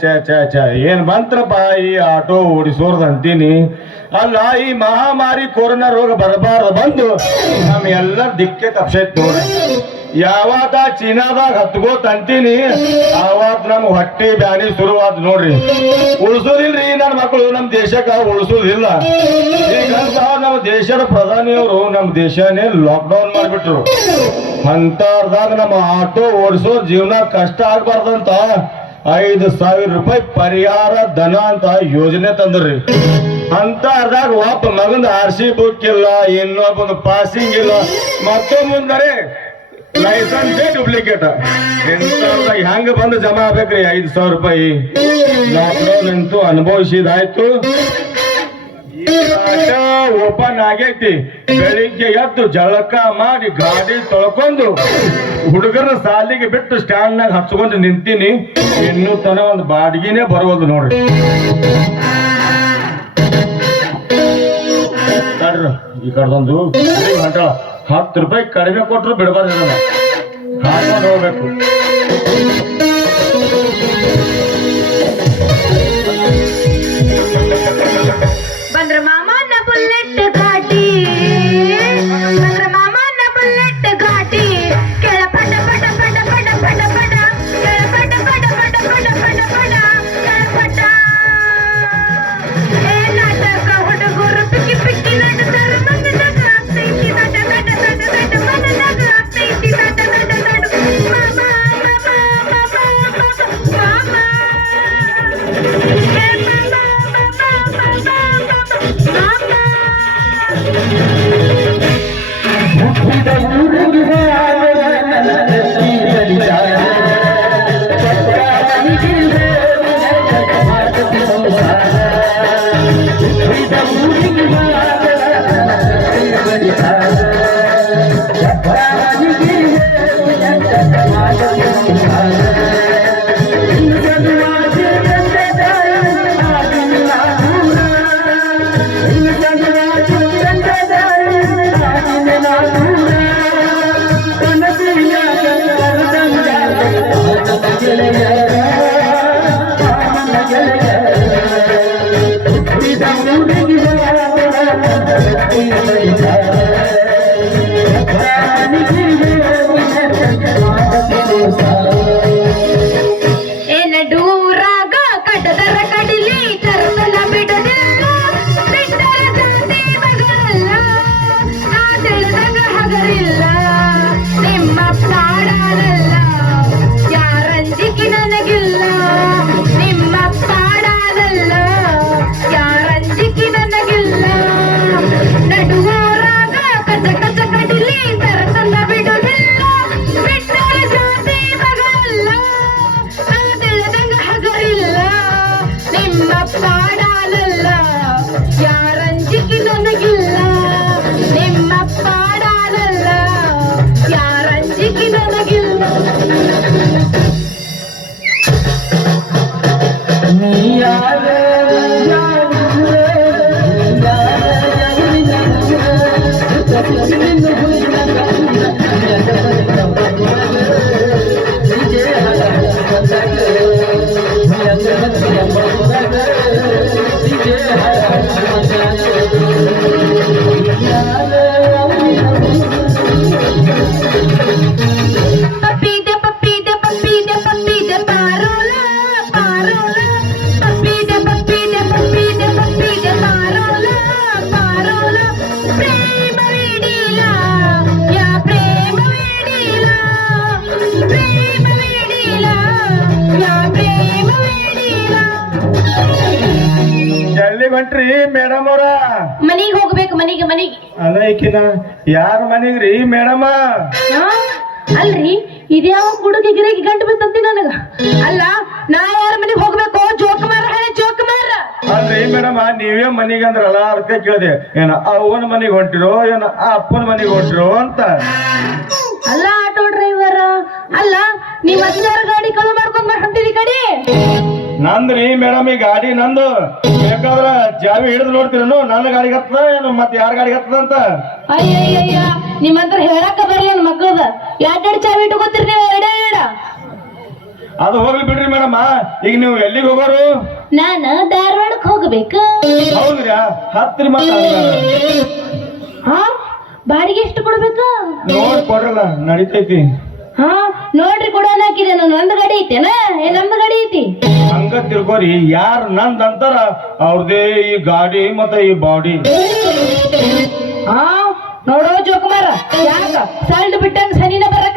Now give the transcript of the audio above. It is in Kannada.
ಛ ಏನ್ ಬಂತ್ರಪ್ಪ ಈ ಆಟೋ ಓಡಿಸೋರ್ದು ಅಂತೀನಿ. ಅಲ್ಲ ಈ ಮಹಾಮಾರಿ ಕೊರೋನಾ ರೋಗ ಬರಬಾರ್ದು ಬಂದು ನಮ್ ಎಲ್ಲರ ದಿಕ್ಕೆ ತಪ್ಸೈತ್ ನೋಡ್ರಿ. ಯಾವಾಗ ಚೀನಾದಾಗ ಹತ್ಗೋತ್ ಅಂತೀನಿ ಆವಾಗ ನಮ್ ಹೊಟ್ಟಿ ಬ್ಯಾನಿ ಶುರುವಾದ್ ನೋಡ್ರಿ. ಉಳಿಸೋದಿಲ್ರಿ ನನ್ನ ಮಕ್ಕಳು ನಮ್ ದೇಶಕ್ಕ ಉಳಿಸೋದಿಲ್ಲ. ಈಗಂತ ನಮ್ಮ ದೇಶದ ಪ್ರಧಾನಿಯವರು ನಮ್ ದೇಶನೇ ಲಾಕ್ಡೌನ್ ಮಾಡ್ಬಿಟ್ರು. ಅಂತರ್ದಾಗ ನಮ್ಮ ಆಟೋ ಓಡಿಸೋ ಜೀವನ ಕಷ್ಟ ಆಗ್ಬಾರ್ದಂತ 5,000 ರೂಪಾಯಿ ಪರಿಹಾರ ಧನ ಅಂತ ಯೋಜನೆ ತಂದ್ರಿ. ಅಂತ ಅರ್ದಾಗ ಒಬ್ಬ ಮಗಂದ RC ಬುಕ್ ಇಲ್ಲ, ಇನ್ನೊಬ್ಬಂದು ಪಾಸಿಂಗ್ ಇಲ್ಲ, ಮತ್ತೊಂದರೆ ಲೈಸೆನ್ಸ್ ಡೂಪ್ಲಿಕೇಟ್. ಎಂತ ಹೆಂಗ ಬಂದು ಜಮಾ ಆಗ್ಬೇಕ್ರಿ 5,000 ರೂಪಾಯಿ. ಲಾಕ್ಡೌನ್ ಅಂತೂ ಅನುಭವಿಸಿದಾಯ್ತು. ಓಪನ್ ಆಗೈತಿ. ಬೆಳಿಗ್ಗೆ ಎದ್ದು ಜಳಕ ಮಾಡಿ ಗಾಡಿ ತೊಳ್ಕೊಂಡು ಹುಡುಗರ ಸಾಲಿಗೆ ಬಿಟ್ಟು ಸ್ಟ್ಯಾಂಡ್ ನಾಗ ಹಚ್ಕೊಂಡು ನಿಂತೀನಿ. ಇನ್ನೂ ತನ ಒಂದು ಬಾಡಿಗೆನೇ ಬರುವುದು ನೋಡ್ರಿ. ಈ ಕಡೆದೊಂದು ಹೊಂಟ 10 ರೂಪಾಯಿ ಕಡಿಮೆ ಕೊಟ್ಟರು ಬಿಡಬಾರ್ದು, ಹಾಕೊಂಡು ಹೋಗ್ಬೇಕು. ಬಂದ್ರ ಮಾಮನ ಬುಲೆಟ್ ಘಾಟಿ, ಬಂದ್ರ ಮಾಮನ ಬುಲೆಟ್ ಘಾಟಿ. ಕೆಳ ಪಟ ಪಟ ಪಟ ಪಟ ಪಟ ಪಟ, ಕೆಳ ಪಟ ಪಟ ಪಟ ಪಟ ಪಟ ಪಟ, ಕೆಳ ಪಟ. ಏ ನಾಟಕ ಹುಡುಗರು ಪಿಕ್ಕಿ ಪಿಕ್ಕಿ ನಟಕರ ಮನದಾಗ ಆಗ್ತೈತಿ, ನಟ ನಟ ನಟ ನಟ ಮನದಾಗ ಆಗ್ತೈತಿ, ನಟ ನಟ ನಟ. ಮಾಮ ಮಾಮ ಮಾಮ ಮಾಮ ಮಾಮ. ಹೊಂಟ್ರಿ ಮೇಡಮ್ ಅವ್ರ? ಮನಿಗ್ ಹೋಗ್ಬೇಕು, ಮನಿಗೆ ಮನಿಗೆ. ಅನೈಕಿನ ಯಾರ ಮನಿಗ್ರಿ ಮೇಡಮ? ಅಲ್ರಿ ಇದ್ಯಾವ ಹುಡುಗಿ ಗಿರಿಗೆ ಗಂಟು ಬಿತ್ತಂತಿ ನನಗ. ಅಲ್ಲ ನಾ ಯಾರ ಮನಿಗ್ ಹೋಗ್ಬೇಕು? ಜೋಕುಮಾರ ಹೇಳಿ ಜೋಕುಮಾರ. ಅಲ್ರಿ ಮೇಡಮ ನೀವೇ ಮನಿಗೆ ಅಂದ್ರಲ್ಲ ಅದಕ್ಕೆ ಕೇಳಿದೆ. ಏನ ಅವನ ಮನಿಗ್ ಹೊಂಟಿರೋ ಏನ ಅಪ್ಪನ ಮನಿಗ್ ಹೊಂಟಿರೋ ಅಂತ. ಅಲ್ಲ ಆಟೋ ಡ್ರೈವರ್, ಅಲ್ಲ ನೀವ್ ಹತ್ತಾರು ಗಾಡಿ ಕಳು ಮಾಡ್ಕೊಂಡ್ ಹೊಂಟಿರಿ ಕಡೆ. ನಂದ್ರಿ ಮೇಡಮ್ ಈ ಗಾಡಿ ನಂದು. ಬೇಕಾದ್ರ ಜಾವಿ ಹಿಡಿದು ನೋಡ್ತೀರನು ನನ್ನ ಗಾಡಿಗೆ ಹತ್ತದ ಏನು ಮತ್ತೆ ಯಾರ ಗಾಡಿಗೆ ಹತ್ತದ ಅಂತ. ಅಯ್ಯಯ್ಯ ನಿಮ್ಮಂತ್ರ ಹೇಳಕ್ಕ ಬರ್ಲಿ ನನ್ ಮಕ್ಕಳದ. ಎರಡೆರಡು ಚಾವಿ ಇಟ್ಕೋತೀರಿ ನೀವು? ಎರಡೇ ಅದು ಹೋಗ್ಲಿ ಬಿಡ್ರಿ ಮೇಡಮ್, ಈಗ ನೀವು ಎಲ್ಲಿಗೆ ಹೋಗೋರು? ನಾನು ಧಾರವಾಡಕ್ಕೆ ಹೋಗ್ಬೇಕು. ಹೌದ್ರಿ, ಹತ್ರಿ ಮತ್ತ ಹಾ, ಬಾಡಿಗೆ ಎಷ್ಟು ಕೊಡ್ಬೇಕು? ನೋಡಿ ಕೊಡ್ರಲ್ಲ, ನಡಿತೈತಿ. ಹಾ ನೋಡ್ರಿ, ಕೊಡೋನ್ ಹಾಕಿದೆ. ನಂದು ಗಾಡಿ ಐತೆನಾ? ನಮ್ದು ಗಾಡಿ ಐತಿ. ಹಂಗ ತಿಳ್ಕೊರಿ, ಯಾರು ನಂದ್ ಅಂತಾರ ಅವ್ರದೇ ಈ ಗಾಡಿ ಮತ್ತೆ ಈ ಬಾಡಿ. ಹಾ ನೋಡೋ ಜೋಕುಮಾರ, ಯಾಕ ಸಣ್ಣ ಬಿಟ್ಟಂಗ ಸನಿನ ಬರಕ